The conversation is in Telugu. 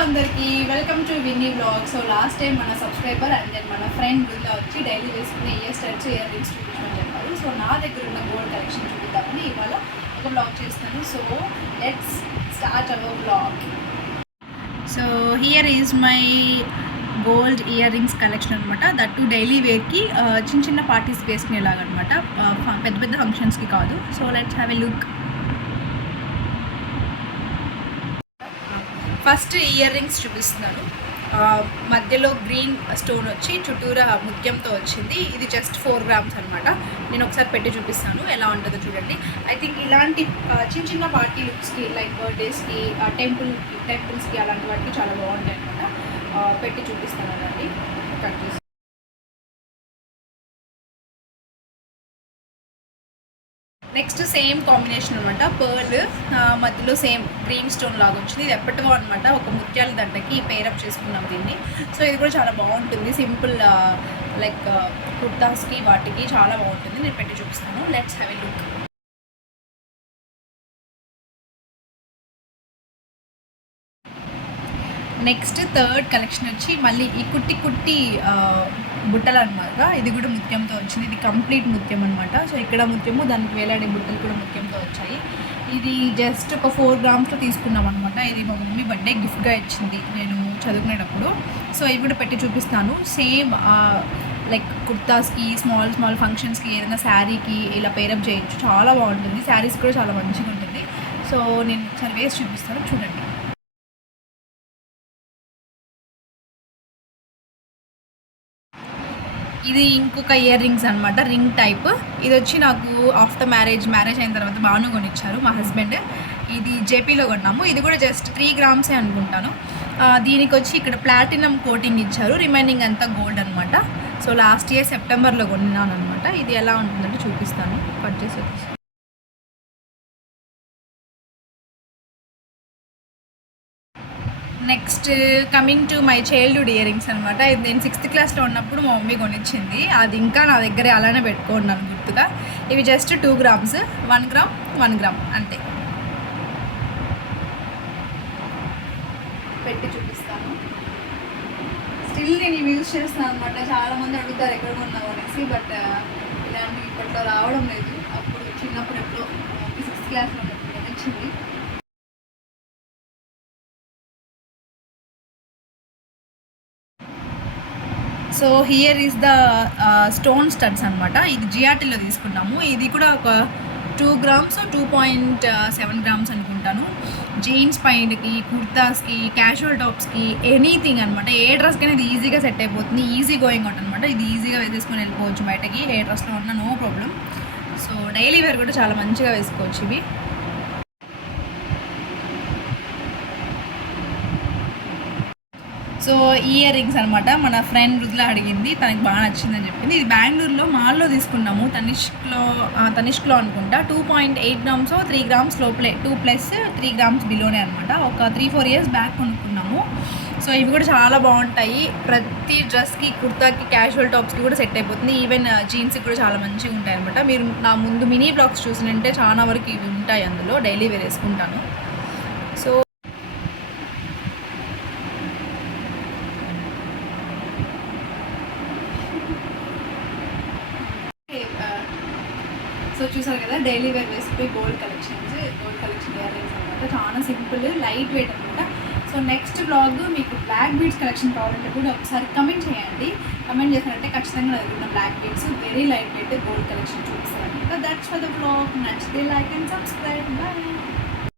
అందరికీ welcome to Vinni blog. So last time మన సబ్స్క్రైబర్ అండ్ దెన్ మన ఫ్రెండ్ గుళ్ళ వచ్చి డైలీ వేసుకునే ఇయర్ స్టడ్స్ ఇయర్ రింగ్స్ చూపించమని చెప్పారు. సో నా దగ్గర ఉన్న గోల్డ్ కలెక్షన్ చూపిద్దామని ఇవాళ ఒక బ్లాగ్ చేస్తాను. So let's start our blog. So here is my gold ear rings collection అనమాట. దట్ టు డైలీ వేర్కి చిన్న చిన్న పార్టీస్ వేసుకునేలాగనమాట, పెద్ద పెద్ద ఫంక్షన్స్కి కాదు. So let's have a look. First ear rings చూపిస్తున్నాను. మధ్యలో గ్రీన్ స్టోన్ వచ్చి చుట్టూరా ముత్యంతో వచ్చింది. ఇది జస్ట్ 4 grams అనమాట. నేను ఒకసారి పెట్టి చూపిస్తాను ఎలా ఉంటుందో చూడండి. ఐ థింక్ ఇలాంటి చిన్న చిన్న పార్టీ లుక్స్కి లైక్ బర్త్డేస్కి, టెంపుల్స్కి అలాంటి వాటికి చాలా బాగుంటాయి అనమాట. పెట్టి చూపిస్తాను అండి. కట్ చేసి నెక్స్ట్ సేమ్ కాంబినేషన్ అనమాట. పర్ల్ మధ్యలో సేమ్ గ్రీన్ స్టోన్ లాగా వచ్చింది. ఇది ఎప్పటివో అనమాట. ఒక ముత్యాల దండకి పేరప్ చేసుకున్నాం దీన్ని. సో ఇది కూడా చాలా బాగుంటుంది. సింపుల్ లైక్ కుర్తాస్కి వాటికి చాలా బాగుంటుంది. నేను పెట్టి చూపిస్తాను. Let's have a look. Next third collection వచ్చి మళ్ళీ ఈ కుట్టి బుట్టలు అనమాట. ఇది కూడా ముత్యంతో వచ్చింది. ఇది కంప్లీట్ ముత్యం అనమాట. సో ఇక్కడ ముత్యము, దానికి వేలాడే బుట్టలు కూడా ముత్యంతో వచ్చాయి. ఇది జస్ట్ ఒక 4 grams తీసుకున్నాం అనమాట. ఇది మా మమ్మీ బర్త్డే గిఫ్ట్గా ఇచ్చింది నేను చదువుకునేటప్పుడు. సో ఇవి కూడా పెట్టి చూపిస్తాను. సేమ్ లైక్ కుర్తాస్కి, స్మాల్ ఫంక్షన్స్కి, ఏదైనా శారీకి ఇలా పేరప్ చేయొచ్చు. చాలా బాగుంటుంది. శారీస్ కూడా చాలా మంచిగా ఉంటుంది. సో నేను ఒకసారి వేసి చూపిస్తాను, చూడండి. ఇది ఇంకొక ఇయర్ రింగ్స్ అనమాట, రింగ్ టైప్. ఇది వచ్చి నాకు ఆఫ్టర్ మ్యారేజ్ అయిన తర్వాత బాను కొనిచ్చారు మా హస్బెండ్. ఇది జేపీలో కొన్నాము. ఇది కూడా జస్ట్ 3 grams అనుకుంటాను. దీనికి వచ్చి ఇక్కడ ప్లాటినం కోటింగ్ ఇచ్చారు. రిమైనింగ్ అంతా గోల్డ్ అనమాట. సో లాస్ట్ ఇయర్ సెప్టెంబర్లో కొన్నాను అనమాట. ఇది ఎలా ఉంటుందంటే చూపిస్తాను. కట్ చేసి next coming to my childhood ear rings అనమాట. ఇది నేను 6th classలో ఉన్నప్పుడు మా మమ్మీ కొనిచ్చింది. అది ఇంకా నా దగ్గరే అలానే పెట్టుకున్నాను గుర్తుగా. ఇవి జస్ట్ 2 grams, 1 gram అంతే. పెట్టి చూపిస్తాను. స్టిల్ నేను ఇవి యూజ్ చేస్తాను అనమాట. చాలామంది అడుగుతారు ఎక్కడ కొన్నావు అనేసి. బట్ ఇలాంటివి ఇప్పట్లో రావడం లేదు. అప్పుడు చిన్నప్పుడు ఎప్పుడో 6th classలో కొనిచ్చింది. So here is the stone studs అనమాట. ఇది జిఆర్టీలో తీసుకున్నాము. ఇది కూడా ఒక 2 grams, 2.7 grams అనుకుంటాను. జీన్స్ పైనకి, కుర్తాస్కి, క్యాజువల్ టాప్స్కి, ఎనీథింగ్ అనమాట. ఏ డ్రెస్కి అనేది ఈజీగా సెట్ అయిపోతుంది. ఈజీ గోయింగ్ అవుట్ అనమాట. ఇది ఈజీగా వేసేసుకొని వెళ్ళిపోవచ్చు బయటకి. ఏ డ్రెస్లో ఉన్నా no problem. So daily wear కూడా చాలా మంచిగా వేసుకోవచ్చు ఇవి. సో ఇయర్ రింగ్స్ అనమాట. మన ఫ్రెండ్ రుద్ల అడిగింది, తనకి బాగా నచ్చిందని చెప్పింది. ఇది బెంగళూరులో మాల్లో తీసుకున్నాము. తనిష్క్లో అనుకుంటా. 2.8 grams, 3 grams లోపలే, 2+3 grams బిలోనే అనమాట. ఒక 3-4 years బ్యాక్ కొనుక్కున్నాము. సో ఇవి కూడా చాలా బాగుంటాయి. ప్రతి డ్రెస్కి, కుర్తాకి, క్యాజువల్ టాప్స్కి కూడా సెట్ అయిపోతుంది. ఈవెన్ జీన్స్కి కూడా చాలా మంచిగా ఉంటాయి అనమాట. మీరు నా ముందు మినీ బ్లాగ్స్ చూసినంటే చాలా వరకు ఇవి ఉంటాయి అందులో. డైలీ వేర్ వేసుకుంటాను. సో చూసారు కదా, డైలీ వేర్ వేసుకుపోయి గోల్డ్ కలెక్షన్ ఇయర్ రింగ్స్ అనమాట. చాలా సింపుల్, లైట్ వెయిట్ అనమాట. సో నెక్స్ట్ బ్లాగ్ మీకు బ్లాక్ బీడ్స్ కలెక్షన్ కావాలంటే కూడా ఒకసారి కమెంట్ చేయండి. కమెంట్ చేశారంటే ఖచ్చితంగా నా దగ్గర black beads very light weight gold collection చూపిస్తాను. That's for the blog. నచ్చితే లైక్ అండ్ సబ్స్క్రైబ్. బాయ్.